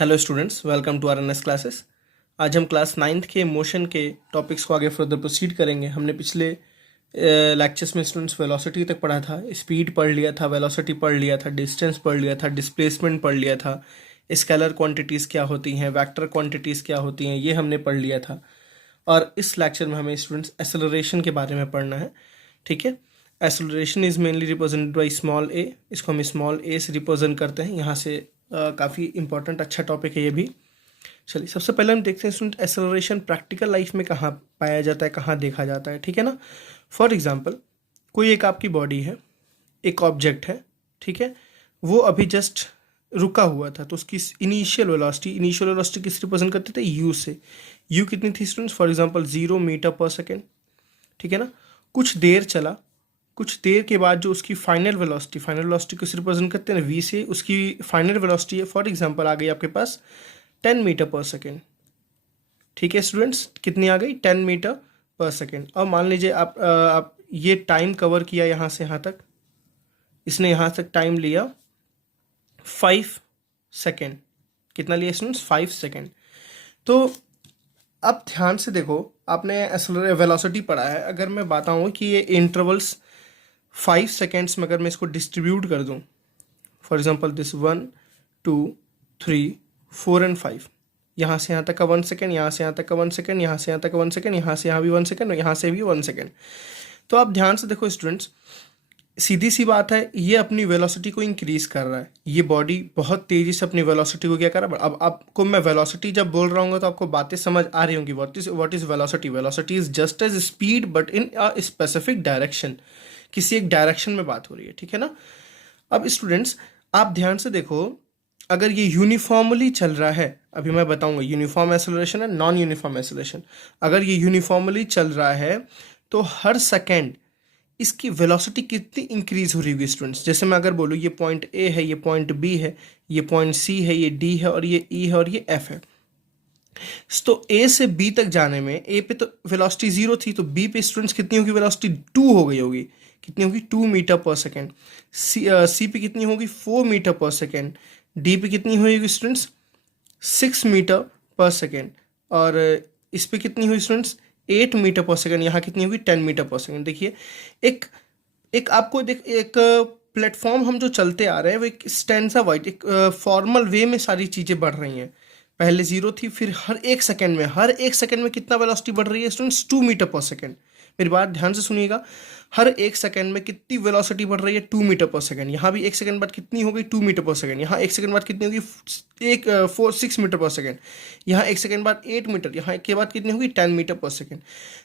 Hello students, welcome to RNS classes. आज हम class 9th के मोशन के टॉपिक्स को आगे फर्दर प्रोसीड करेंगे। हमने पिछले लेक्चर्स में स्टूडेंट्स वेलोसिटी तक पढ़ा था, स्पीड पढ़ लिया था, वेलोसिटी पढ़ लिया था, डिस्टेंस पढ़ लिया था, डिस्प्लेसमेंट पढ़ लिया था, स्केलर क्वांटिटीज़ क्या होती हैं, वेक्टर क्वांटिटीज़ क्या होती हैं, ये हमने पढ़ लिया था। और इस लेक्चर में हमें स्टूडेंट्स एक्सेलरेशन के बारे में पढ़ना है। ठीक है, acceleration is mainly represented by small A. इसको हम स्मॉल ए से रिप्रेजेंट करते हैं। यहाँ से काफ़ी इंपॉर्टेंट अच्छा टॉपिक है ये भी। चलिए, सबसे पहले हम देखते हैं स्टूडेंट एक्सेलरेशन प्रैक्टिकल लाइफ में कहाँ पाया जाता है, कहाँ देखा जाता है। ठीक है ना। फॉर एग्जांपल, कोई एक आपकी बॉडी है, एक ऑब्जेक्ट है, ठीक है, वो अभी जस्ट रुका हुआ था, तो उसकी इनिशियल वेलोसिटी किस रिप्रेजेंट करते थे? यू से। यू कितनी थी स्टूडेंट्स? फॉर एग्जांपल 0 मीटर पर सेकेंड। ठीक है ना। कुछ देर चला, कुछ देर के बाद जो उसकी फाइनल वेलोसिटी किस रिप्रेजेंट करते हैं? वी से। उसकी फाइनल वेलोसिटी है, फॉर एग्जांपल आ गई आपके पास 10 मीटर पर सेकेंड। ठीक है स्टूडेंट्स, कितनी आ गई? 10 मीटर पर सेकेंड। और मान लीजिए आप ये टाइम कवर किया यहाँ से यहाँ तक, इसने यहाँ तक टाइम लिया 5 सेकेंड। कितना लिया स्टूडेंट्स? 5 सेकेंड। तो अब ध्यान से देखो, आपने एक्सेलरेशन वेलोसिटी पढ़ा है। अगर मैं बताऊँ कि ये इंटरवल्स 5 सेकेंड्स में अगर मैं इसको डिस्ट्रीब्यूट कर दूं, फॉर एग्जांपल दिस 1 2 3 4 एंड 5, यहाँ से यहाँ तक का 1 सेकेंड, यहाँ से यहाँ तक का 1 सेकेंड, यहाँ से यहाँ तक का 1 सेकेंड, यहाँ से यहाँ भी 1 सेकेंड और यहाँ से भी 1 सेकेंड। तो आप ध्यान से देखो स्टूडेंट्स, सीधी सी बात है, ये अपनी वेलोसिटी को इंक्रीज कर रहा है। ये बॉडी बहुत तेजी से अपनी वेलोसिटी को क्या कर रहा है। अब आपको मैं वेलोसिटी जब बोल रहा हूँ तो आपको बातें समझ आ रही होंगी। What is velocity? Velocity is just as speed but in a specific direction. किसी एक डायरेक्शन में बात हो रही है। ठीक है ना। अब स्टूडेंट्स, आप ध्यान से देखो, अगर ये यूनिफॉर्मली चल रहा है, अभी मैं बताऊंगा यूनिफॉर्म एक्सेलरेशन है, नॉन यूनिफॉर्म एक्सेलरेशन। अगर ये यूनिफॉर्मली चल रहा है तो हर सेकेंड इसकी वेलोसिटी कितनी इंक्रीज हो रही होगी स्टूडेंट्स? जैसे मैं अगर बोलूँ ये पॉइंट ए है, ये पॉइंट बी है, ये पॉइंट सी है, ये डी है और ये ई है और ये एफ है। तो ए से बी तक जाने में ए पे तो वेलोसिटी 0 थी, तो बी पे स्टूडेंट्स कितनी होगी? वेलोसिटी 2 हो गई होगी। कितनी होगी? 2 मीटर पर सेकेंड। सी पे कितनी होगी? 4 मीटर पर सेकेंड। डी पे कितनी होगी स्टूडेंट्स? 6 मीटर पर सेकेंड। और इस पे कितनी हुई स्टूडेंट्स? 8 मीटर पर सेकेंड। यहाँ कितनी होगी? 10 मीटर पर सेकेंड। देखिए, एक एक आपको देख, एक प्लेटफॉर्म हम जो चलते आ रहे हैं वो एक स्टैंडर्ड वाइज एक फॉर्मल वे में सारी चीज़ें बढ़ रही हैं। पहले 0 थी, फिर हर एक सेकेंड में कितना वेलोसिटी बढ़ रही है स्टूडेंट्स? 2 मीटर पर सेकेंड। मेरी बात ध्यान से सुनिएगा, हर एक सेकेंड में कितनी वेलोसिटी बढ़ रही है? 2 मीटर पर सेकेंड। यहाँ भी एक सेकेंड बाद कितनी हो गई? 2 मीटर पर सेकेंड। यहाँ एक सेकेंड बाद कितनी होगी? 6 मीटर पर सेकेंड। यहाँ एक सेकेंड बाद 8 मीटर। यहाँ के बाद कितनी होगी? 10 मीटर पर सेकेंड।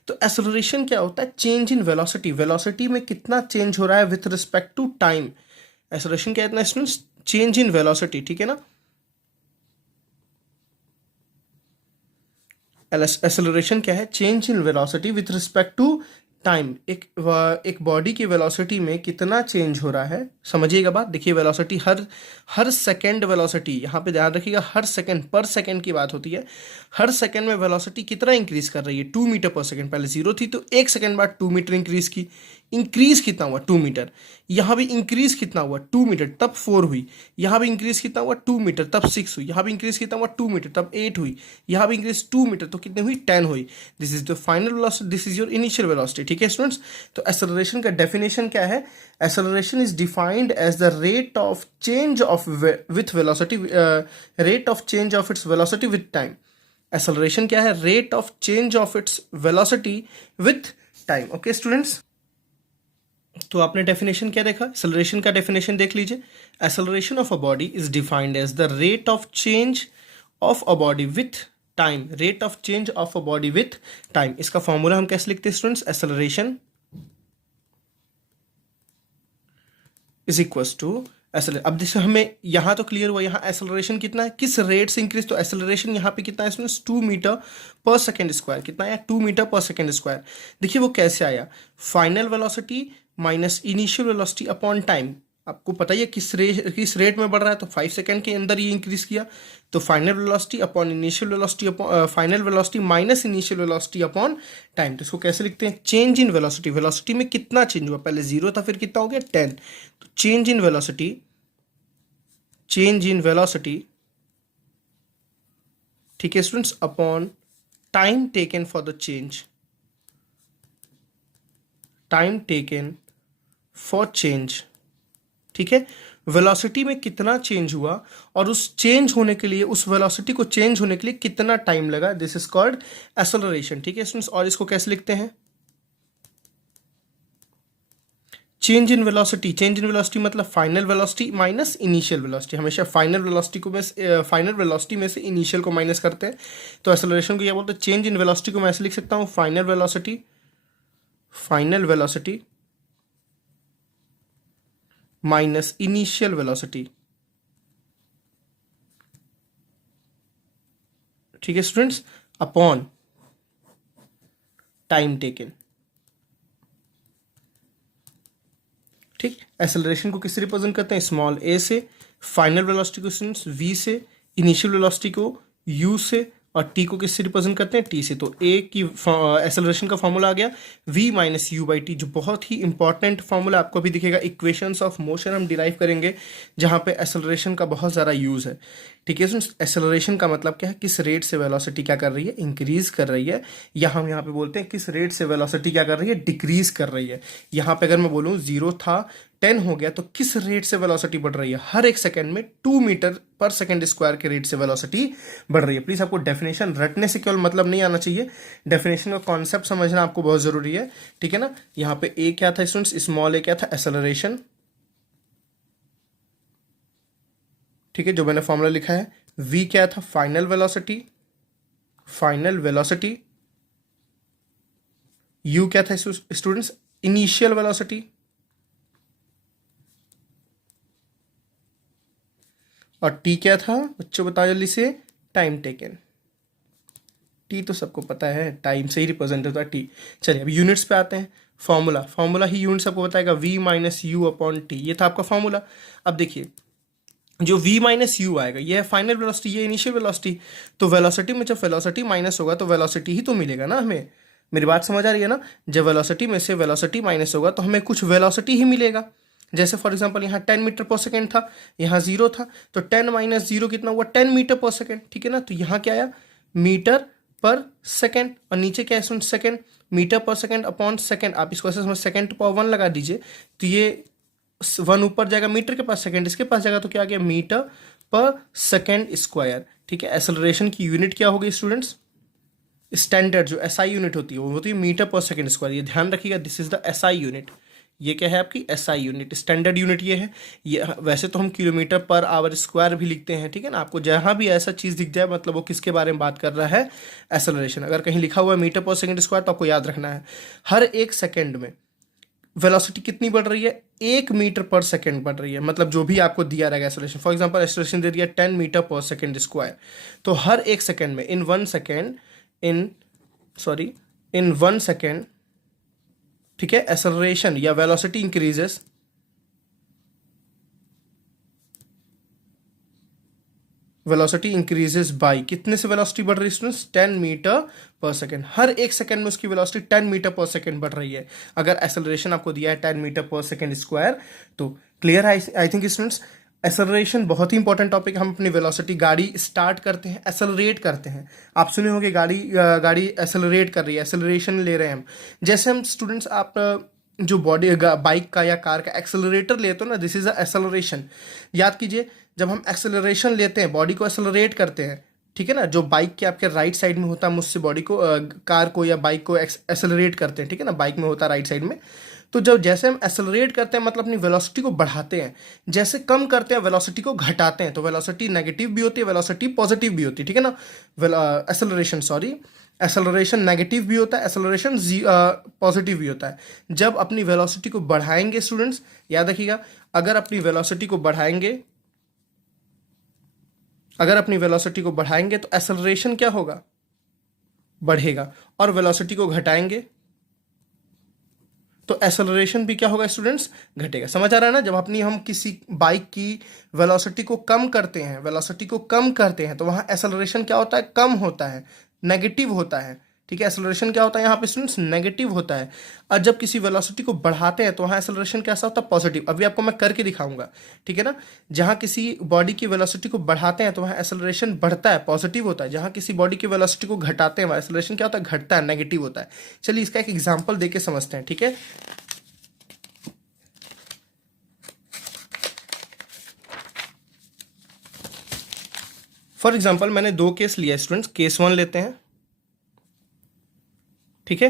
तो एक्सेलरेशन क्या होता है? Change in velocity. वेलोसिटी में कितना चेंज हो रहा है with respect to time. Acceleration क्या है स्टूडेंट्स? Change in velocity. ठीक है ना। एक्सेलरेशन क्या है? Change in velocity with respect to time. एक बॉडी की वेलोसिटी में कितना चेंज हो रहा है, समझिएगा बात। देखिए, वेलोसिटी हर सेकेंड वेलोसिटी, यहाँ पे ध्यान रखिएगा, हर सेकेंड पर सेकेंड की बात होती है। हर सेकेंड में वेलोसिटी कितना इंक्रीज कर रही है? 2 मीटर पर सेकेंड। पहले 0 थी तो एक सेकेंड बाद 2 मीटर इंक्रीज की। इंक्रीज कितना हुआ? 2 मीटर। यहाँ भी इंक्रीज कितना हुआ? 2 मीटर, तब 4 हुई। यहाँ भी इंक्रीज कितना हुआ? 2 मीटर, तब 6 हुई। यहाँ भी इंक्रीज कितना हुआ? 2 मीटर, तब 8 हुई। यहाँ भी इंक्रीज 2 मीटर, तो कितने हुई? 10 हुई। This is the final velocity, this is your initial velocity. ठीक है स्टूडेंट्स। तो एक्सेलरेशन का डेफिनेशन क्या है? Acceleration is defined as the rate of change of with velocity, rate of change of its velocity with time. Acceleration क्या है? Rate of change of its velocity with time. Okay students, तो आपने definition क्या देखा? Acceleration का definition देख लीजिए। Acceleration of a body is defined as the rate of change of a body with time. Rate of change of a body with time, इसका formula हम कैसे लिखते हैं students? Acceleration is equals to acceleration. अब जैसे हमें यहाँ तो क्लियर हुआ, यहाँ एक्सेलरेशन कितना है, किस रेट से इंक्रीज। तो एक्सेलरेशन यहाँ पे कितना है स्टूडेंट्स? 2 मीटर पर सेकेंड स्क्वायर। कितना है? 2 मीटर पर सेकेंड स्क्वायर। देखिए वो कैसे आया? Final velocity minus initial velocity upon time. आपको पता ही है किस रेट में बढ़ रहा है, तो 5 सेकेंड के अंदर ये इंक्रीज किया। तो final velocity upon initial velocity upon final velocity minus initial velocity upon time. तो इसको कैसे लिखते हैं? Change in velocity. वेलोसिटी में कितना चेंज हुआ? पहले 0 था, फिर कितना हो गया? 10। तो चेंज इन वेलोसिटी ठीक है students, upon time taken for the change, time taken for change. ठीक है, वेलोसिटी में कितना चेंज हुआ और उस चेंज होने के लिए, उस वेलोसिटी को चेंज होने के लिए कितना टाइम लगा, दिस इज कॉल्ड एक्सेलरेशन। ठीक है स्टूडेंट्स, और इसको कैसे लिखते हैं, change in velocity. Change in velocity मतलब final velocity minus initial velocity. हमेशा फाइनल वेलोसिटी को फाइनल वेलोसिटी में से इनिशियल को माइनस करते हैं। तो एक्सेलरेशन को क्या बोलते हैं, चेंज इन वेलोसिटी को मैं ऐसे लिख सकता हूँ, final velocity, final velocity minus initial velocity. ठीक है स्टूडेंट्स, अपॉन टाइम टेकन। ठीक, एक्सेलरेशन को किससे रिप्रेजेंट करते हैं, स्मॉल ए से, फाइनल वेलोसिटी को स्टूडेंट्स वी से, इनिशियल वेलोसिटी को यू से, और टी को किससे रिप्रेजेंट करते हैं, टी से। तो ए की एक्सेलरेशन का फॉर्मूला आ गया v minus you by T, जो बहुत ही इंपॉर्टेंट फॉर्मूला आपको भी दिखेगा। इक्वेशंस ऑफ मोशन हम डिराइव करेंगे जहां पे एक्सेलरेशन का बहुत ज़्यादा यूज़ है। ठीक है, एक्सेलरेशन का मतलब क्या है, किस रेट से वेलोसिटी क्या कर रही है, इंक्रीज कर रही है, या हम यहाँ पे बोलते हैं किस रेट से वेलोसिटी क्या कर रही है, डिक्रीज कर रही है। यहाँ पे अगर मैं बोलूँ 0 था 10 हो गया, तो किस रेट से वेलोसिटी बढ़ रही है, हर एक सेकंड में 2 मीटर पर सेकंड स्क्वायर के रेट से वेलोसिटी बढ़ रही है। प्लीज आपको डेफिनेशन रटने से केवल मतलब नहीं आना चाहिए, डेफिनेशन का कॉन्सेप्ट समझना आपको बहुत जरूरी है। ठीक है ना, यहाँ पे ए क्या था स्टूडेंट्स, स्मॉल ए क्या था, एक्सेलरेशन। ठीक है, जो मैंने फॉर्मूला लिखा है, v क्या था, final velocity, final velocity, u क्या था स्टूडेंट्स, इनिशियल वेलोसिटी, और t क्या था बच्चों बताओ जल्दी से, टाइम टेकन। t तो सबको पता है, टाइम से ही रिप्रेजेंट होता है t। चलिए अब यूनिट्स पे आते हैं। फॉर्मूला, फॉर्मूला ही यूनिट सबको बताएगा, v minus u upon T, ये था आपका फॉर्मूला। अब देखिए जो v माइनस यू आएगा, ये है फाइनल वेलोसिटी, ये इनिशियल वेलोसिटी। तो वेलोसिटी में जब वेलोसिटी माइनस होगा तो वेलोसिटी ही तो मिलेगा ना हमें। मेरी बात समझ आ रही है ना, जब वेलोसिटी में से वेलोसिटी माइनस होगा तो हमें कुछ वेलोसिटी ही मिलेगा। जैसे फॉर एग्जांपल यहाँ 10 मीटर पर सेकेंड था, यहाँ 0 था, तो 10 माइनस 0 कितना हुआ, 10 मीटर पर सेकेंड। ठीक है ना, तो यहाँ क्या आया, मीटर पर सेकेंड, और नीचे क्या है सेकेंड, मीटर पर सेकेंड अपॉन सेकेंड। आप इसको ऐसे सेकेंड टू पावर 1 लगा दीजिए, तो ये 1 ऊपर जाएगा, मीटर के पास सेकेंड इसके पास जाएगा, तो क्या आ गया, मीटर पर सेकेंड स्क्वायर। ठीक है, एक्सेलरेशन की यूनिट क्या होगी स्टूडेंट्स, स्टैंडर्ड जो एसआई यूनिट होती है वो होती है मीटर पर सेकेंड स्क्वायर। ये ध्यान रखिएगा, this is the SI unit. ये क्या है आपकी एसआई यूनिट, स्टैंडर्ड यूनिट ये है। ये वैसे तो हम किलोमीटर पर आवर स्क्वायर भी लिखते हैं। ठीक है ना, आपको जहां भी ऐसा चीज़ दिख जाए मतलब वो किसके बारे में बात कर रहा है, एक्सेलरेशन। अगर कहीं लिखा हुआ है मीटर पर सेकेंड स्क्वायर तो आपको याद रखना है हर एक सेकेंड में वेलोसिटी कितनी बढ़ रही है, 1 मीटर पर सेकेंड बढ़ रही है। मतलब जो भी आपको दिया रहेगा एक्सेलरेशन, फॉर एग्जांपल एक्सेलरेशन दे दिया 10 मीटर पर सेकेंड स्क्वायर, तो हर एक सेकेंड में इन 1 सेकेंड, इन 1 सेकेंड, ठीक है, एक्सेलरेशन या velocity increases, velocity increases by, कितने से वेलोसिटी बढ़ रही है स्टूडेंट्स, 10 मीटर पर सेकेंड। हर एक सेकेंड में उसकी वेलोसिटी 10 मीटर पर सेकेंड बढ़ रही है। अगर एक्सेलरेशन आपको दिया है 10 मीटर पर सेकेंड स्क्वायर, तो क्लियर है आई थिंक स्टूडेंट्स। एक्सेलरेशन बहुत ही इंपॉर्टेंट टॉपिक। हम अपनी वेलोसिटी, गाड़ी स्टार्ट करते हैं, एक्सेलरेट करते हैं। आप सुने होंगे गाड़ी एक्सेलरेट कर रही है, एक्सेलरेशन ले रहे हैं हम। जैसे हम स्टूडेंट्स, आप जो बाइक का या कार का एक्सेलरेटर लेते हो ना, दिस इज अ एक्सेलरेशन। याद कीजिए, जब हम एक्सेलरेशन लेते हैं, बॉडी को एक्सेलरेट करते हैं, ठीक है ना, जो बाइक के आपके राइट साइड में होता है, मुझसे बॉडी को कार को या बाइक को एक्सेलरेट करते हैं। ठीक है ना, बाइक में होता है राइट साइड में। तो जब जैसे हम एक्सेलरेट करते हैं मतलब अपनी वेलोसिटी को बढ़ाते हैं, जैसे कम करते हैं वेलोसिटी को घटाते हैं। तो वेलोसिटी नेगेटिव भी होती है, वेलोसिटी पॉजिटिव भी होती है। ठीक है ना, एक्सेलरेशन नेगेटिव भी होता है, एक्सेलरेशन पॉजिटिव भी होता है। जब अपनी वेलोसिटी को बढ़ाएंगे स्टूडेंट्स, याद रखिएगा, अगर अपनी वेलोसिटी को बढ़ाएंगे तो एक्सेलरेशन क्या होगा, बढ़ेगा। और वेलोसिटी को घटाएंगे तो एक्सेलरेशन भी क्या होगा स्टूडेंट्स, घटेगा। समझ आ रहा है ना, जब हम किसी बाइक की वेलोसिटी को कम करते हैं, तो वहां एक्सेलरेशन क्या होता है, कम होता है, नेगेटिव होता है। ठीक है। एक्सेलरेशन क्या होता है यहाँ पे स्टूडेंट्स, नेगेटिव होता है। और जब किसी वेलोसिटी को बढ़ाते हैं तो वहाँ एक्सेलरेशन कैसा होता है, पॉजिटिव। अभी आपको मैं करके दिखाऊंगा, ठीक है ना। जहाँ किसी बॉडी की वेलोसिटी को बढ़ाते हैं तो वहाँ एक्सेलरेशन बढ़ता है, पॉजिटिव होता है। जहाँ किसी बॉडी की वेलोसिटी को घटाते हैं वहाँ एक्सेलरेशन क्या होता है, घटता है, नेगेटिव होता है। चलिए इसका एक एग्जाम्पल देके समझते हैं, ठीक है। फॉर एग्जाम्पल मैंने दो केस लिया स्टूडेंट्स, केस 1 लेते हैं, ठीक है।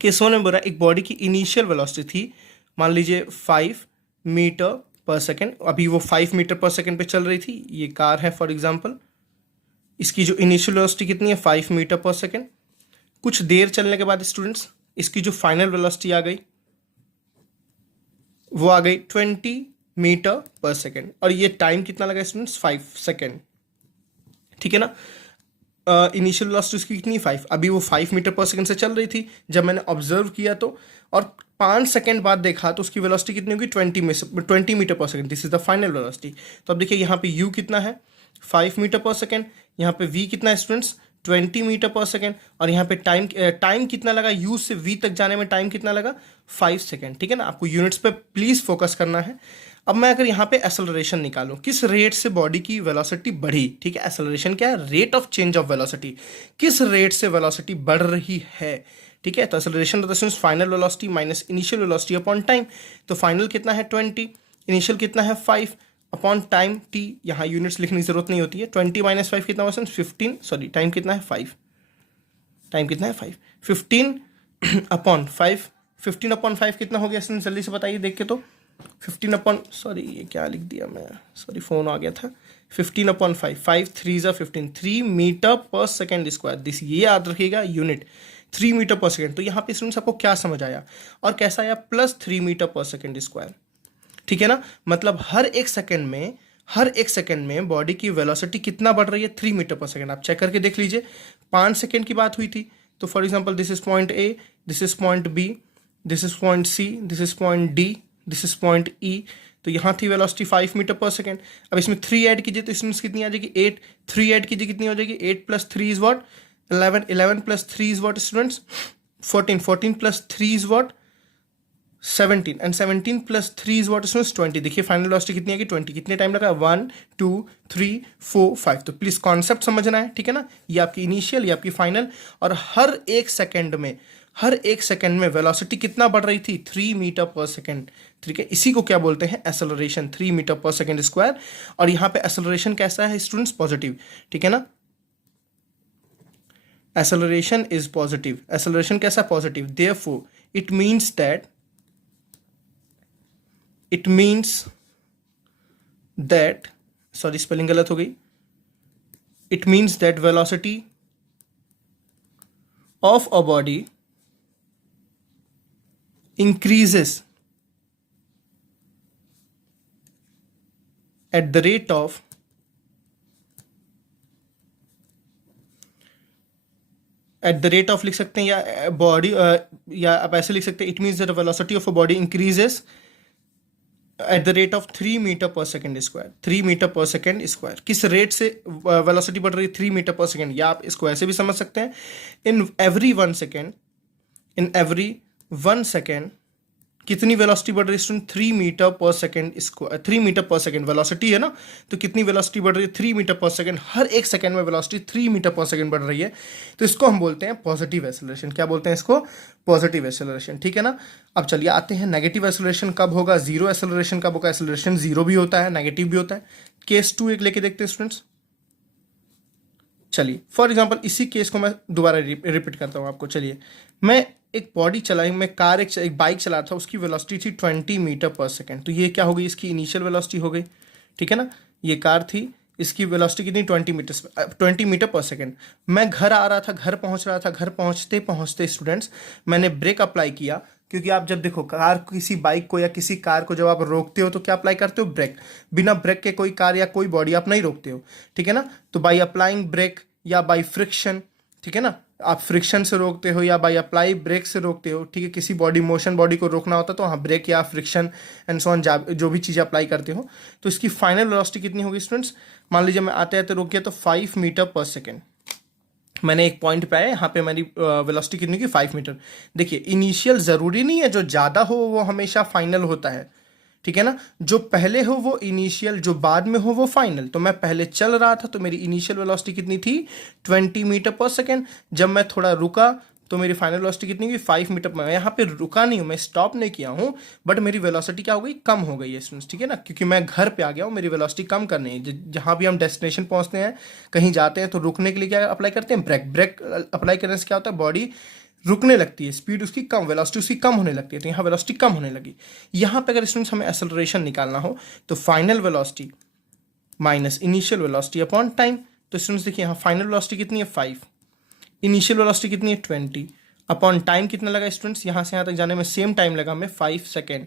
केस 1 में बोला एक बॉडी की इनिशियल वेलोसिटी थी, मान लीजिए 5 मीटर पर सेकेंड। अभी वो 5 मीटर पर सेकेंड पे चल रही थी, ये कार है फॉर एग्जाम्पल। इसकी जो इनिशियल वेलोसिटी कितनी है, 5 मीटर पर सेकेंड। कुछ देर चलने के बाद स्टूडेंट्स इसकी जो फाइनल वेलोसिटी आ गई वो आ गई 20 मीटर पर सेकेंड, और ये टाइम कितना लगा स्टूडेंट्स, 5 सेकेंड, ठीक है ना। इनिशियल वेलोसिटी उसकी कितनी, 5। अभी वो 5 मीटर पर सेकंड से चल रही थी जब मैंने ऑब्जर्व किया तो, और 5 सेकंड बाद देखा तो उसकी वेलोसिटी कितनी होगी, 20 मीटर पर second. This is the final velocity. तो अब देखिए यहाँ पे u कितना है, 5 मीटर पर सेकंड। यहाँ पे v कितना है स्टूडेंट्स, 20 मीटर पर सेकंड। और यहाँ पे टाइम कितना लगा, u से v तक जाने में टाइम कितना लगा, 5 सेकंड, ठीक है ना। आपको यूनिट्स पे प्लीज फोकस करना है। अब मैं अगर यहाँ पे एक्सेलरेशन निकालूं, किस रेट से बॉडी की वेलोसिटी बढ़ी, ठीक है। एक्सेलरेशन क्या है, rate of change of velocity, किस रेट से वेलोसिटी बढ़ रही है, ठीक है। तो acceleration final velocity minus initial velocity upon time. तो फाइनल कितना है 20, इनिशियल कितना है 5 अपॉन टाइम t। यहाँ यूनिट्स लिखने की जरूरत नहीं होती है। 20 माइनस 5 कितना होगा, 15, सॉरी टाइम कितना है 5, टाइम कितना है 5, 15 अपॉन 5, 15 अपॉन 5 कितना हो गया, जल्दी से बताइए देख के। तो 15 अपॉन, सॉरी ये क्या लिख दिया मैं, सॉरी फोन आ गया था। 15 अपॉन 5, 5 3 ज़ा 15, 3 मीटर पर सेकेंड स्क्वायर। दिस ये याद रखिएगा यूनिट, 3 मीटर पर सेकेंड। तो यहाँ पे स्टूडेंट्स आपको क्या समझ आया और कैसा आया, प्लस 3 मीटर पर सेकेंड स्क्वायर, ठीक है ना। मतलब हर एक सेकेंड में बॉडी की वेलोसिटी कितना बढ़ रही है, 3 मीटर पर सेकेंड। आप चेक करके देख लीजिए। 5 सेकेंड की बात हुई थी तो for example this is point A, this is point B, this is point C, this is point D, this is point E. तो यहाँ थी वेलोसिटी 5 मीटर पर सेकेंड। अब इसमें 3 ऐड कीजिए तो स्टूडेंट्स कितनी आ जाएगी, 8। 3 ऐड कीजिए कितनी हो जाएगी, 8 plus 3 is what, 11, 11 plus 3 is what students, 14, 14 plus 3 is what, 17, and 17 plus 3 is what students, 20। देखिए फाइनल वेलोसिटी कितनी आएगी, 20। कितने टाइम लगा, 1 2 3 4 5। तो प्लीज कॉन्सेप्ट समझना है, ठीक है ना। ये आपकी इनिशियल, ये आपकी फाइनल। और हर एक सेकंड में वेलोसिटी कितना बढ़ रही थी, 3 मीटर पर सेकंड, ठीक है। इसी को क्या बोलते हैं, एक्सेलरेशन, 3 मीटर पर सेकंड स्क्वायर। और यहाँ पे एक्सेलरेशन कैसा है स्टूडेंट्स, पॉजिटिव, ठीक है ना। एक्सेलरेशन इज पॉजिटिव, एक्सेलरेशन कैसा, positive. Therefore it means that, sorry spelling गलत हो गई, it means that velocity of a body increases at the rate of लिख सकते हैं, या बॉडी, या आप ऐसे लिख सकते हैं, it means that velocity of a body increases at the rate of 3 metre पर सेकेंड स्क्वायर। 3 मीटर पर सेकेंड स्क्वायर, किस रेट से वेलोसिटी बढ़ रही है, 3 मीटर पर सेकेंड। या आप इसको ऐसे भी समझ सकते हैं, इन एवरी 1 सेकेंड कितनी वेलोसिटी बढ़ रही है स्टूडेंट, 3 मीटर पर सेकेंड स्क्वायर। 3 मीटर पर सेकेंड वेलोसिटी है ना, तो कितनी वेलोसिटी बढ़ रही है, 3 मीटर पर सेकेंड। हर एक सेकेंड में वेलोसिटी 3 मीटर पर सेकेंड बढ़ रही है। तो इसको हम बोलते हैं पॉजिटिव एक्सेलरेशन। क्या बोलते हैं इसको, पॉजिटिव एक्सेलरेशन, ठीक है ना। अब चलिए आते हैं नेगेटिव एक्सेलरेशन कब होगा, जीरो एक्सेलरेशन कब होगा। एक्सेलरेशन जीरो भी होता है, नेगेटिव भी होता है। केस 2 एक लेके देखते हैं स्टूडेंट्स। चलिए फॉर एग्जांपल इसी केस को मैं दोबारा रिपीट करता हूँ आपको। चलिए मैं एक बॉडी चलाई, मैं कार एक बाइक चला था, उसकी वेलोसिटी थी 20 मीटर पर सेकेंड। तो ये क्या हो गई, इसकी इनिशियल वेलोसिटी हो गई, ठीक है ना। ये कार थी, इसकी वेलोसिटी कितनी, 20 मीटर पर सेकेंड। मैं घर आ रहा था, घर पहुंच रहा था, घर पहुंचते पहुंचते स्टूडेंट्स मैंने ब्रेक अप्लाई किया। क्योंकि आप जब देखो कार, किसी बाइक को या किसी कार को जब आप रोकते हो तो क्या अप्लाई करते हो, ब्रेक। बिना ब्रेक के कोई कार या कोई बॉडी आप नहीं रोकते हो, ठीक है ना। तो बाई अप्लाइंग ब्रेक या बाई फ्रिक्शन, ठीक है ना, आप फ्रिक्शन से रोकते हो या बाई अप्लाई ब्रेक से रोकते हो, ठीक है। किसी बॉडी को रोकना होता है तो हाँ ब्रेक या फ्रिक्शन एंड सो ऑन, जो भी चीज़ें अप्लाई करते हो। तो इसकी फाइनल वेलोसिटी कितनी होगी स्टूडेंट्स, मान लीजिए मैं आते आते रोक गया तो 5 मीटर पर सेकेंड, मैंने एक पॉइंट पे आया, यहाँ पे मेरी वेलोसिटी कितनी की 5 मीटर। देखिए इनिशियल ज़रूरी नहीं है जो ज़्यादा हो वो हमेशा फाइनल होता है, ठीक है ना। जो पहले हो वो इनिशियल, जो बाद में हो वो फाइनल। तो मैं पहले चल रहा था तो मेरी इनिशियल वेलोसिटी कितनी थी 20 मीटर पर सेकेंड। जब मैं थोड़ा रुका तो मेरी फाइनल वेलोसिटी कितनी हुई 5 मीटर। मैं यहाँ पे रुका नहीं हूँ, मैं स्टॉप नहीं किया हूँ, बट मेरी वेलोसिटी क्या हो गई, कम हो गई है स्टूडेंट्स, ठीक है ना, क्योंकि मैं घर पे आ गया हूँ, मेरी वेलोसिटी कम करनी है। जहाँ भी हम डेस्टिनेशन पहुँचते हैं, कहीं जाते हैं, तो रुकने के लिए क्या अप्लाई करते हैं, ब्रेक। ब्रेक अप्लाई करने से क्या होता है, बॉडी रुकने लगती है, स्पीड उसकी कम, वेलोसिटी उसकी कम होने लगती है। तो यहाँ वेलोसिटी कम होने लगी। यहाँ पे अगर स्टूडेंट्स हमें एक्सेलरेशन निकालना हो तो final velocity minus initial velocity upon time. तो स्टूडेंट्स देखिए यहाँ फाइनल वेलोसिटी कितनी है 5, इनिशियल वेलोसिटी कितनी है 20, अपॉन टाइम कितना लगा स्टूडेंट्स, यहाँ से यहाँ तक जाने में सेम टाइम लगा हमें 5 सेकेंड,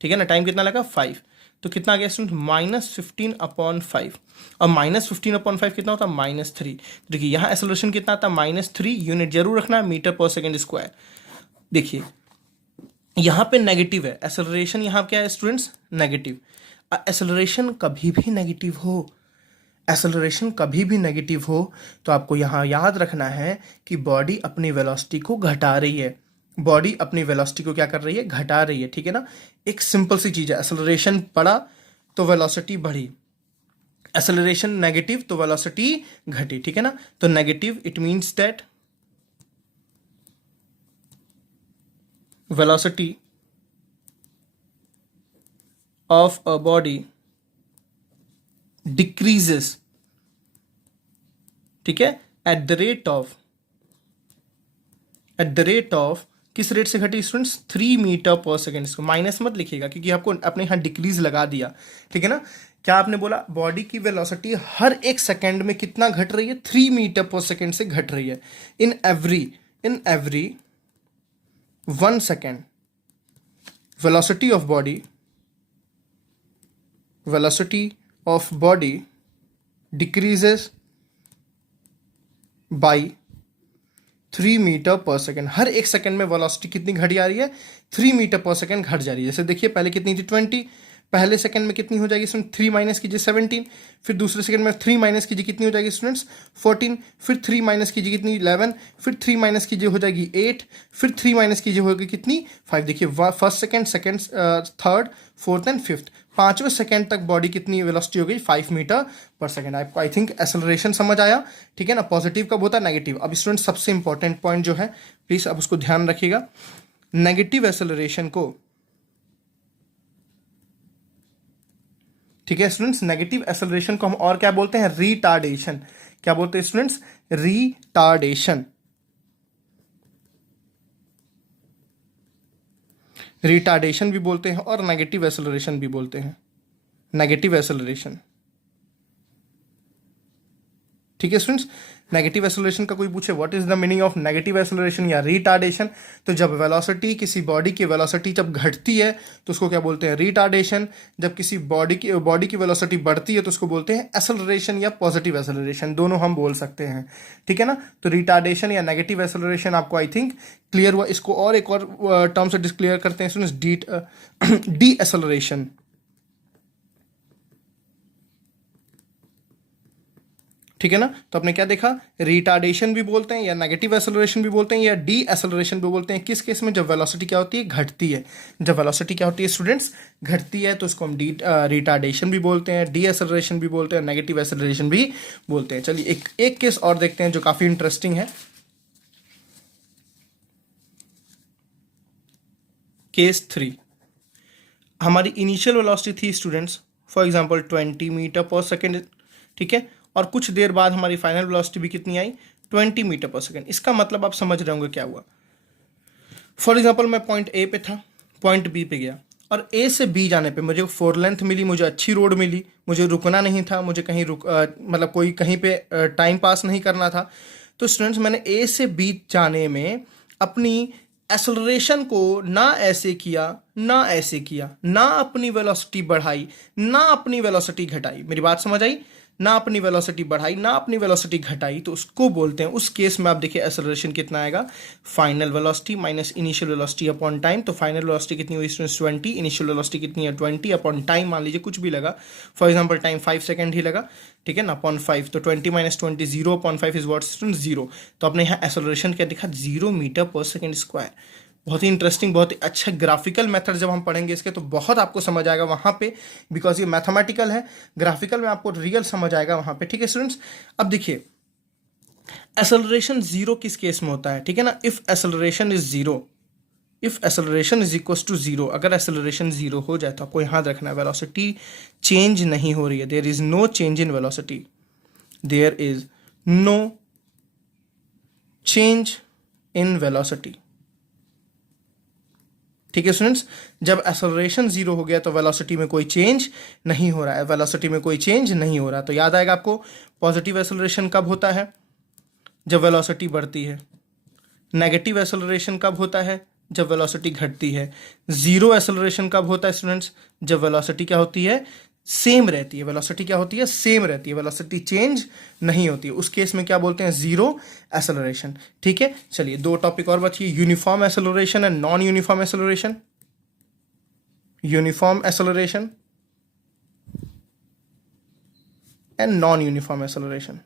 ठीक है ना। टाइम कितना लगा 5, तो कितना आ गया स्टूडेंट -15/5। और -15/5 कितना होता है -3। देखिए यहाँ एक्सेलरेशन कितना आता है -3, यूनिट जरूर रखना है मीटर पर सेकेंड स्क्वायर। देखिए यहाँ पे नेगेटिव है एक्सेलरेशन, यहाँ क्या है स्टूडेंट्स, नेगेटिव। एक्सेलरेशन कभी भी नेगेटिव हो, एक्सेलरेशन कभी भी नेगेटिव हो तो आपको यहाँ याद रखना है कि बॉडी अपनी वेलोसिटी को घटा रही है। बॉडी अपनी वेलोसिटी को क्या कर रही है, घटा रही है, ठीक है ना। एक सिंपल सी चीज़ है, एक्सेलरेशन बढ़ा तो वेलोसिटी बढ़ी, एक्सेलरेशन नेगेटिव तो वेलोसिटी घटी, ठीक है ना। तो negative it means that velocity of a body decreases, ठीक है, एट द रेट ऑफ किस रेट से घटी स्टूडेंट्स, 3 मीटर पर सेकेंड। इसको माइनस मत लिखिएगा क्योंकि आपको अपने यहाँ डिक्रीज लगा दिया, ठीक है ना। क्या आपने बोला, बॉडी की वेलोसिटी हर एक सेकेंड में कितना घट रही है, 3 मीटर पर सेकेंड से घट रही है। In every 1 second velocity of body decreases by 3 metre पर सेकेंड। हर एक सेकेंड में वेलोसिटी कितनी घटी जा रही है, 3 मीटर पर सेकेंड घट जा रही है। जैसे देखिए पहले कितनी थी 20, पहले सेकंड में कितनी हो जाएगी स्टूडेंट, 3 माइनस कीजिए 17, फिर दूसरे सेकंड में 3 माइनस कीजिए कितनी हो जाएगी स्टूडेंट्स 14, फिर 3 माइनस कीजिए कितनी 11, फिर 3 माइनस कीजिए हो जाएगी 8, फिर 3 माइनस कीजिए होगी कितनी 5। देखिए first second third fourth and fifth, पांचवें सेकंड तक बॉडी कितनी वेलोसिटी हो गई 5 मीटर पर सेकंड। आपको आई थिंक एक्सेलरेशन समझ आया, ठीक है ना। पॉजिटिव कब होता है, नेगेटिव। अब स्टूडेंट सबसे इंपॉर्टेंट पॉइंट जो है प्लीज अब उसको ध्यान रखिएगा, नेगेटिव एक्सेलरेशन को, ठीक है स्टूडेंट्स, नेगेटिव एक्सेलरेशन को हम और क्या बोलते हैं, रिटार्डेशन। क्या बोलते हैं स्टूडेंट्स, रिटार्डेशन। रिटार्डेशन भी बोलते हैं और नेगेटिव एक्सेलरेशन भी बोलते हैं, नेगेटिव एक्सेलरेशन, ठीक है स्टूडेंट्स। नेगेटिव एक्सेलरेशन का कोई पूछे what is the meaning of negative acceleration या रिटार्डेशन, तो जब वेलोसिटी, किसी बॉडी की वेलोसिटी जब घटती है तो उसको क्या बोलते हैं, रिटार्डेशन। जब किसी बॉडी की वेलोसिटी बढ़ती है तो उसको बोलते हैं एक्सेलरेशन या पॉजिटिव एक्सेलरेशन, दोनों हम बोल सकते हैं, ठीक है ना। तो रिटार्डेशन या नेगेटिव एक्सेलरेशन आपको आई थिंक क्लियर हुआ। इसको और एक और टर्म से डिस्क्लियर करते हैं स्टूडेंट्स, डी एक्सेलरेशन, ठीक है ना। तो आपने क्या देखा, रिटार्डेशन भी बोलते हैं या नेगेटिव एक्सेलरेशन भी बोलते हैं या डी एक्सेलरेशन भी बोलते हैं। किस केस में, जब वेलोसिटी क्या होती है, घटती है। जब वेलोसिटी क्या होती है स्टूडेंट्स, घटती है, तो उसको हम रिटार्डेशन भी बोलते हैं, डी एक्सेलरेशन भी बोलते हैं, नेगेटिव एक्सेलरेशन भी बोलते हैं। चलिए एक केस और देखते हैं जो काफी इंटरेस्टिंग है। केस 3, हमारी इनिशियल वेलोसिटी थी स्टूडेंट्स फॉर एग्जांपल 20 मीटर पर सेकेंड, ठीक है, और कुछ देर बाद हमारी फाइनल वेलोसिटी भी कितनी आई 20 मीटर पर सेकेंड। इसका मतलब आप समझ रहे होंगे क्या हुआ। फॉर एग्जांपल मैं पॉइंट ए पे था, पॉइंट बी पे गया, और ए से बी जाने पे मुझे 4 लेंथ मिली, मुझे अच्छी रोड मिली, मुझे रुकना नहीं था, मुझे कहीं मतलब कोई कहीं पे टाइम पास नहीं करना था। तो स्टूडेंट्स मैंने ए से बी जाने में अपनी एक्सेलरेशन को ना ऐसे किया ना ऐसे किया, ना अपनी वेलोसिटी बढ़ाई ना अपनी वेलोसिटी घटाई। मेरी बात समझ आई। ना अपनी वेलोसिटी बढ़ाई ना अपनी वेलोसिटी घटाई, तो उसको बोलते हैं, उस केस में आप देखिए एक्सेलरेशन कितना आएगा, final velocity minus initial velocity upon time. तो फाइनल वेलोसिटी कितनी हुई स्टूडेंट्स 20, इनिशियल वेलोसिटी कितनी है 20 अपॉन टाइम, मान लीजिए कुछ भी लगा, फॉर एग्जाम्पल टाइम 5 सेकेंड ही लगा, ठीक है ना, अपॉन 5, तो 20 minus 20 0 upon 5 is what student 0। तो आपने यहाँ एक्सेलरेशन क्या दिखा 0 मीटर पर सेकेंड स्क्वायर। बहुत ही इंटरेस्टिंग, बहुत ही अच्छा ग्राफिकल मेथड जब हम पढ़ेंगे इसके तो बहुत आपको समझ आएगा वहाँ पे, बिकॉज ये मैथमेटिकल है, ग्राफिकल में आपको रियल समझ आएगा वहाँ पे, ठीक है स्टूडेंट्स। अब देखिए एक्सेलरेशन जीरो किस केस में होता है, ठीक है ना, if acceleration is zero, if acceleration is equal to zero, अगर एक्सेलरेशन जीरो हो जाए तो आपको यहाँ रखना है वेलोसिटी चेंज नहीं हो रही है, there is no change in velocity, there is no change in velocity, ठीक है स्टूडेंट्स। जब एक्सेलरेशन जीरो हो गया तो वेलोसिटी में कोई चेंज नहीं हो रहा है, वेलोसिटी में कोई चेंज नहीं हो रहा। तो याद आएगा आपको पॉजिटिव एक्सेलरेशन कब होता है, जब वेलोसिटी बढ़ती है, नेगेटिव एक्सेलरेशन कब होता है, जब वेलोसिटी घटती है, जीरो एक्सेलरेशन कब होता है स्टूडेंट्स, जब वेलोसिटी क्या होती है सेम रहती है, वेलोसिटी क्या होती है सेम रहती है, वेलोसिटी चेंज नहीं होती है, उस केस में क्या बोलते हैं जीरो एक्सेलरेशन, ठीक है। चलिए दो टॉपिक और बचिए, uniform acceleration and non uniform acceleration. Uniform acceleration and non uniform acceleration.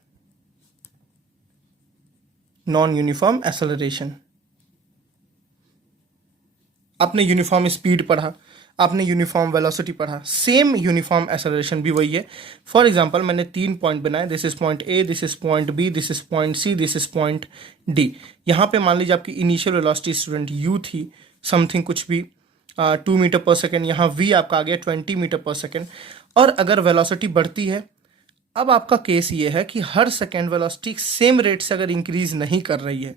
Non uniform acceleration, आपने यूनिफॉर्म स्पीड पढ़ा, आपने यूनिफॉर्म वेलोसिटी पढ़ा, सेम यूनिफॉर्म एक्सेलरेशन भी वही है। फॉर एग्जांपल मैंने 3 पॉइंट बनाए, this is point A, this is point B, this is point C, this is point D. यहाँ पे मान लीजिए आपकी इनिशियल वेलोसिटी स्टूडेंट यू थी, समथिंग कुछ भी 2 मीटर पर सेकेंड, यहाँ वी आपका आ गया 20 मीटर पर सेकेंड। और अगर वेलोसिटी बढ़ती है, अब आपका केस ये है कि हर सेकेंड वेलोसिटी सेम रेट से अगर इंक्रीज नहीं कर रही है,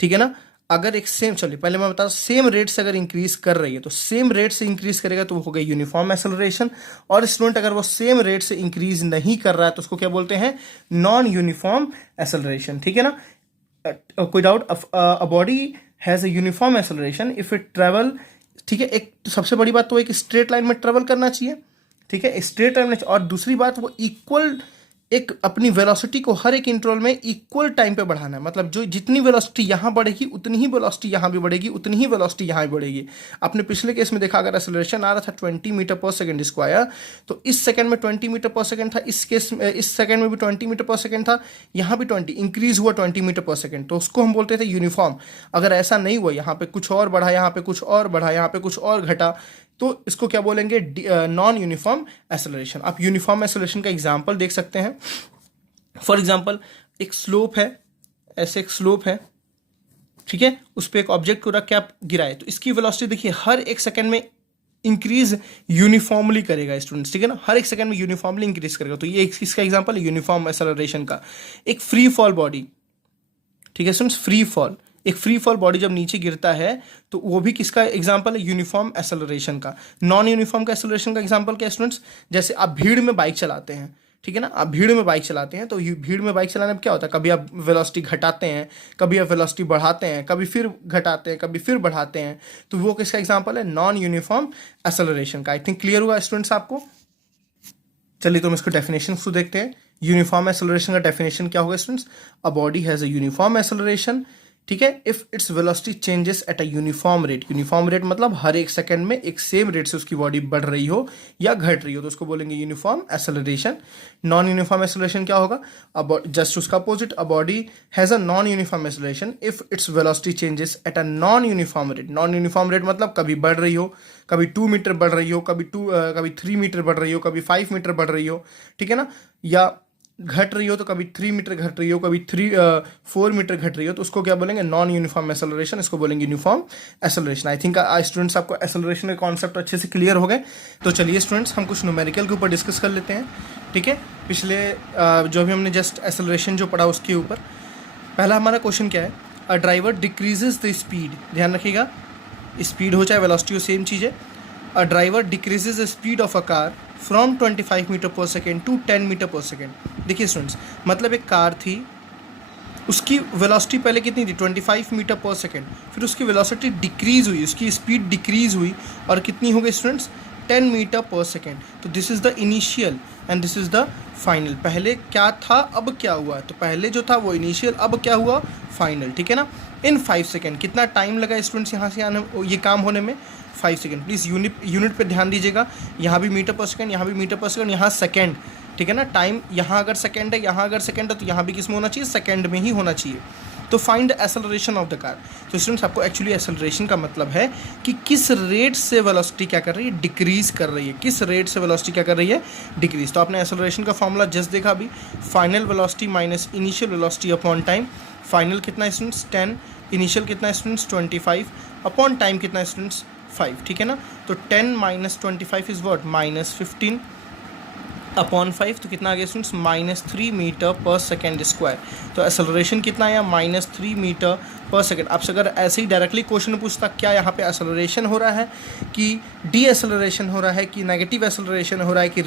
ठीक है ना, अगर एक सेम, चलिए पहले मैं बता, सेम रेट से अगर इंक्रीज कर रही है तो सेम रेट से इंक्रीज करेगा तो वो हो गई यूनिफॉर्म एक्सेलरेशन। और स्टूडेंट अगर वो सेम रेट से इंक्रीज नहीं कर रहा है तो उसको क्या बोलते हैं नॉन यूनिफॉर्म एक्सेलरेशन, ठीक है ना। कोई doubt, a body has a uniform acceleration if it travel, ठीक है, एक तो सबसे बड़ी बात तो एक स्ट्रेट लाइन में ट्रेवल करना चाहिए, ठीक है, स्ट्रेट लाइन में, और दूसरी बात वो इक्वल एक अपनी वेलोसिटी को हर एक इंटरवल में इक्वल टाइम पे बढ़ाना है, मतलब जो जितनी वेलोसिटी यहाँ बढ़ेगी उतनी ही वेलोसिटी यहाँ भी बढ़ेगी, उतनी ही वेलोसिटी यहाँ भी बढ़ेगी। आपने पिछले केस में देखा अगर एक्सेलरेशन आ रहा था 20 मीटर पर सेकंड स्क्वायर, तो इस सेकंड में 20 मीटर पर सेकंड था, इस केस में इस सेकंड में भी 20 मीटर पर सेकंड था, यहाँ भी 20 इंक्रीज हुआ 20 मीटर पर सेकंड, तो उसको हम बोलते थे यूनिफॉर्म। अगर ऐसा नहीं हुआ, यहाँ पे कुछ और बढ़ा, यहाँ पे कुछ और बढ़ा, यहाँ पे कुछ और घटा, तो इसको क्या बोलेंगे नॉन यूनिफॉर्म एक्सेलरेशन। आप यूनिफॉर्म एक्सेलरेशन का एग्जांपल देख सकते हैं। फॉर एग्जांपल एक स्लोप है, ऐसे एक स्लोप है, ठीक है, उस पर एक ऑब्जेक्ट को रख के आप गिराए तो इसकी वेलोसिटी देखिए हर एक सेकंड में इंक्रीज यूनिफॉर्मली करेगा स्टूडेंट्स, ठीक है ना, हर एक सेकंड में यूनिफॉर्मली इंक्रीज करेगा। तो ये इसका एग्जांपल है यूनिफॉर्म एक्सेलरेशन का। एक फ्री फॉल बॉडी, ठीक है स्टूडेंट्स, फ्री फॉल, एक फ्री फॉल बॉडी जब नीचे गिरता है तो वो भी किसका एग्जांपल है यूनिफॉर्म एक्सेलरेशन का। नॉन यूनिफॉर्म का एक्सेलरेशन का एग्जांपल क्या है स्टूडेंट्स, जैसे आप भीड़ में बाइक चलाते हैं, ठीक है ना, आप भीड़ में बाइक चलाते हैं तो भीड़ में बाइक चलाने में क्या होता है, कभी आप वेलोसिटी घटाते हैं, कभी आप वेलोसिटी बढ़ाते हैं, कभी फिर घटाते हैं, कभी फिर बढ़ाते हैं, तो वो किसका एग्जांपल है नॉन यूनिफॉर्म एक्सेलरेशन का। आई थिंक क्लियर हुआ स्टूडेंट्स आपको। चलिए तो हम इसको डेफिनेशन को देखते हैं। यूनिफॉर्म एक्सेलरेशन का डेफिनेशन क्या होगा students, a body has a uniform acceleration, ठीक है, if its velocity changes at a uniform rate. Uniform rate मतलब हर एक सेकंड में एक सेम रेट से उसकी बॉडी बढ़ रही हो या घट रही हो, तो उसको बोलेंगे uniform acceleration. Non uniform acceleration क्या होगा, जस्ट उसका opposite, a body has a non uniform acceleration if its velocity changes at a non uniform rate. Non uniform rate मतलब कभी बढ़ रही हो, कभी 2 मीटर बढ़ रही हो, कभी 3 मीटर बढ़ रही हो, कभी 5 मीटर बढ़ रही हो, ठीक है ना, या घट रही हो तो कभी 3 मीटर घट रही हो, कभी 4 मीटर घट रही हो, तो उसको क्या बोलेंगे नॉन यूनिफॉर्म एक्सेलरेशन, इसको बोलेंगे uniform acceleration. I think students आपको एक्सेलरेशन के कॉन्सेप्ट अच्छे से क्लियर हो गए। तो चलिए स्टूडेंट्स हम कुछ न्यूमेरिकल के ऊपर डिस्कस कर लेते हैं, ठीक है। पिछले जो भी हमने जस्ट एक्सेलरेशन जो पढ़ा उसके ऊपर पहला हमारा क्वेश्चन क्या है, a driver decreases the speed, ध्यान रखिएगा स्पीड हो चाहे वेलोसिटी हो सेम चीज़ है। A driver decreases the speed of a car from 25 metre पर सेकेंड टू 10 मीटर पर सेकेंड। देखिए स्टूडेंट्स, मतलब एक कार थी, उसकी वेलोसिटी पहले कितनी थी 25 मीटर पर सेकेंड, फिर उसकी वेलोसिटी डिक्रीज हुई, उसकी स्पीड डिक्रीज हुई और कितनी हो गई स्टूडेंट्स 10 मीटर पर सेकेंड। तो this is the initial and this is the final. पहले क्या था अब क्या हुआ, तो पहले जो था वो इनिशियल, अब क्या हुआ फाइनल, ठीक है ना। इन 5 सेकेंड कितना टाइम लगा स्टूडेंट्स यहाँ से आने, ये काम होने में 5 सेकेंड। प्लीज़ यूनिट पे ध्यान दीजिएगा, यहाँ भी मीटर पर सेकेंड, यहाँ भी मीटर पर सेकेंड, यहाँ सेकेंड, ठीक है ना। टाइम यहाँ अगर सेकेंड है, यहाँ अगर सेकेंड है, तो यहाँ भी किस में होना चाहिए, सेकेंड में ही होना चाहिए। तो find the acceleration of the car. तो स्टूडेंट्स आपको एक्चुअली एक्सेलरेशन का मतलब है कि किस रेट से वेलोसिटी क्या कर रही है, डिक्रीज कर रही है, किस रेट से वेलोसिटी क्या कर रही है, डिक्रीज। तो आपने एक्सेलरेशन का फॉर्मूला जस्ट देखा अभी, final velocity minus initial velocity upon time. Final कितना है स्टूडेंट्स 10, इनिशियल कितना है स्टूडेंट्स 25, अपॉन टाइम कितना है स्टूडेंट्स 5, ठीक है ना। तो 10 minus 25 is what, minus 15 upon 5, तो कितना आ गया स्टूडेंट्स, -3 मीटर पर सेकेंड स्क्वायर। तो एक्सेलरेशन कितना आया, -3 मीटर पर सेकेंड। आपसे अगर ऐसे ही डायरेक्टली क्वेश्चन पूछता क्या यहाँ पे एक्सेलरेशन हो रहा है कि डी एक्सेलरेशन हो रहा है कि नेगेटिव एक्सेलरेशन हो रहा है कि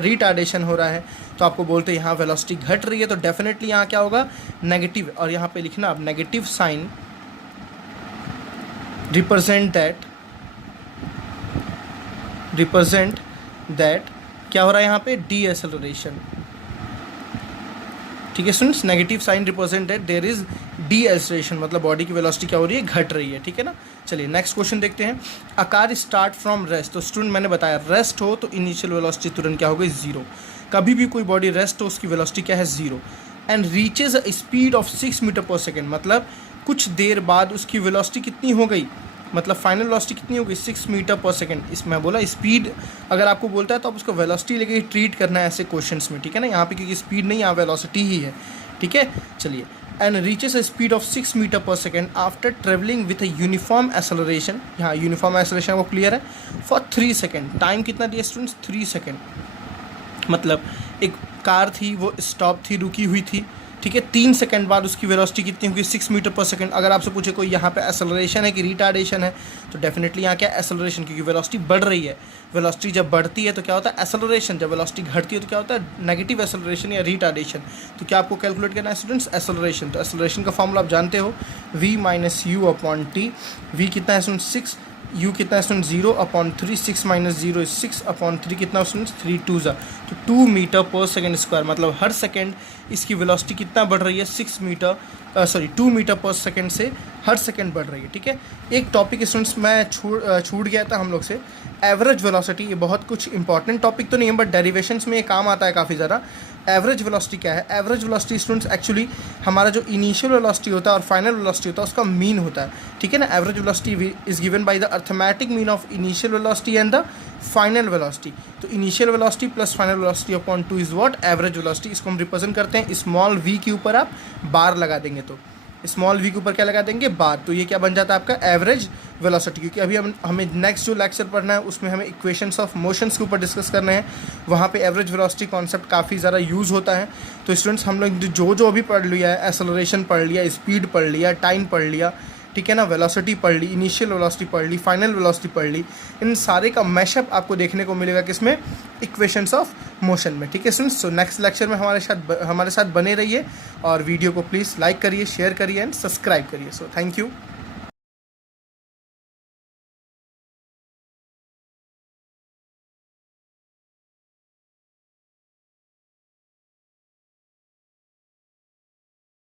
रिटार्डेशन हो रहा है, तो आपको बोलते हैं यहाँ वेलोसिटी घट रही है, तो डेफिनेटली यहाँ क्या होगा, नेगेटिव। और यहाँ पे लिखना आप नेगेटिव साइन रिप्रेजेंट दैट क्या हो रहा है यहाँ पे, डी एक्सेलरेशन, ठीक है students. Negative sign represent that there is deceleration, मतलब बॉडी की वेलोसिटी क्या हो रही है, घट रही है, ठीक है ना। चलिए नेक्स्ट क्वेश्चन देखते हैं। A car start from rest. तो स्टूडेंट मैंने बताया रेस्ट हो तो इनिशियल वेलोसिटी तुरंत क्या हो गई, 0। कभी भी कोई बॉडी रेस्ट हो उसकी वेलोसिटी क्या है, 0। And reaches a speed of 6 metre पर सेकेंड, मतलब कुछ देर बाद उसकी वेलोसिटी कितनी हो गई, मतलब फाइनल वेलोसिटी कितनी होगी, 6 मीटर पर सेकेंड। इसमें बोला स्पीड अगर आपको बोलता है तो आप उसको वेलोसिटी लेके ट्रीट करना है ऐसे क्वेश्चंस में, ठीक है ना। यहाँ पे क्योंकि स्पीड नहीं, यहाँ वेलोसिटी ही है, ठीक है। चलिए, and reaches a speed of 6 metre पर second after travelling with a uniform acceleration. यहाँ यूनिफॉर्म एक्सेलरेशन वो क्लियर है, फॉर 3 सेकेंड। टाइम कितना दिया स्टूडेंट्स, 3 सेकेंड। मतलब एक कार थी वो स्टॉप थी, रुकी हुई थी, ठीक है। 3 सेकंड बाद उसकी वेलोसिटी कितनी होगी, 6 मीटर पर सेकंड। अगर आपसे पूछे कोई यहाँ पे एक्सेलरेशन है कि रिटार्डेशन है, तो डेफिनेटली यहाँ क्या एक्सेलरेशन, क्योंकि वेलोसिटी बढ़ रही है। वेलोसिटी जब बढ़ती है तो क्या होता है एक्सेलरेशन, जब वेलोसिटी घटती है तो क्या होता है नेगेटिव एक्सेलरेशन या रिटार्डेशन। तो क्या आपको कैलकुलेट करना है स्टूडेंट्स, एक्सेलरेशन। तो एक्सेलरेशन का फॉर्मूला आप जानते हो, v minus u upon t. V कितना है स्टूडेंट्स 6, u कितना है student 0 upon 3, 6 minus 0 is 6 upon 3 कितना स्टूडेंट्स 3 2 ज़ा, तो 2 मीटर पर सेकेंड स्क्वायर। मतलब हर सेकेंड इसकी वेलोसिटी कितना बढ़ रही है, 2 मीटर पर सेकेंड से हर सेकेंड बढ़ रही है, ठीक है। एक टॉपिक स्टूडेंट्स मैं छूट गया था हम लोग से, एवरेज वेलोसिटी। ये बहुत कुछ इंपॉर्टेंट टॉपिक तो नहीं है बट डेरिवेशंस में ये काम आता है काफ़ी ज़्यादा। एवरेज वेलोसिटी क्या है, एवरेज वेलोसिटी स्टूडेंट्स एक्चुअली हमारा जो इनिशियल वेलोसिटी होता है और फाइनल वेलोसिटी होता है उसका मीन होता है, ठीक है ना। Average velocity is given by the arithmetic mean of initial velocity and the final velocity. तो initial velocity plus final velocity upon 2 is what, average velocity. इसको हम रिप्रेजेंट करते हैं स्मॉल v के ऊपर आप बार लगा देंगे, तो स्मॉल v के ऊपर क्या लगा देंगे, बार। तो ये क्या बन जाता है आपका एवरेज वेलोसिटी। क्योंकि अभी हमें नेक्स्ट जो लेक्चर पढ़ना है उसमें हमें इक्वेशंस ऑफ मोशंस के ऊपर डिस्कस करने हैं, वहाँ पे एवरेज वेलोसिटी कॉन्सेप्ट काफ़ी ज़्यादा यूज़ होता है। तो स्टूडेंट्स हम लोग जो अभी पढ़ लिया है, एक्सेलरेशन पढ़ लिया, स्पीड पढ़ लिया, टाइम पढ़ लिया, ठीक है ना, वेलोसिटी पढ़ ली, इनिशियल वेलोसिटी पढ़ ली, फाइनल वेलोसिटी पढ़ ली, इन सारे का मैशअप आपको देखने को मिलेगा किसमें, इक्वेशंस ऑफ मोशन में, ठीक है स्टूडेंट्स। सो नेक्स्ट लेक्चर में हमारे साथ बने रहिए और वीडियो को प्लीज़ लाइक करिए, शेयर करिए एंड सब्सक्राइब करिए। So thank you.